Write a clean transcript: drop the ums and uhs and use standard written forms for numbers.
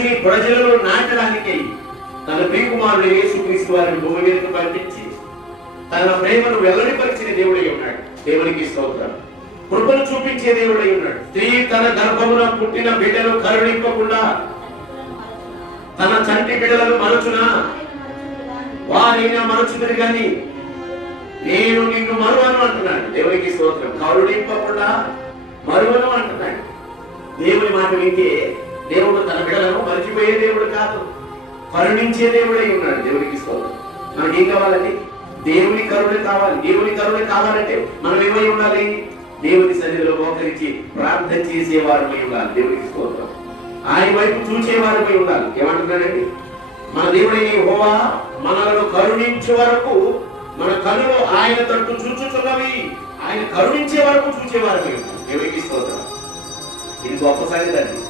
మంచిని ప్రజలలో నాటడానికి తన ప్రియకుమారుడు యేసుక్రీస్తు వారిని భూమి మీదకు పంపించి తన ప్రేమను వెల్లడిపరిచిన దేవుడై ఉన్నాడు. దేవునికి స్తోత్రం. కృపను చూపించే దేవుడై ఉన్నాడు. స్త్రీ తన గర్భమున పుట్టిన బిడ్డను కరుణింపకుండా తన చంటి బిడ్డలను మరచునా వారైనా మరచుదురు గాని నేను నిన్ను మరువను అంటున్నాడు. దేవునికి స్తోత్రం. కరుణింపకుండా మరువను అంటున్నాడు. దేవుని మాట వింటే దేవుడు తన బిడ్డలను మర్చిపోయే దేవుడు కాదు, కరుణించే దేవుడై ఉన్నాడు. దేవునికి స్తోత్రం. మనకి ఏం కావాలండి? దేవుని కరుణ కావాలి. దేవుని కరుణ కావాలంటే మనం ఏమై ఉండాలి? దేవుని సన్నిధిలో మోకరించి ప్రార్థన చేసేవారమై ఉండాలి. దేవునికి స్తోత్రం. ఆయన వైపు చూసేవారమై ఉండాలి. ఏమంటున్నాడండి? మన దేవుడైన యెహోవా మనలను కరుణించే వరకు మన కనులు ఆయన తట్టు చూచుచున్నవి. ఆయన కరుణించే వరకు చూసేవారమై ఉండాలి. దేవునికి స్తోత్రం. ఇది గొప్ప సంగతి అండి.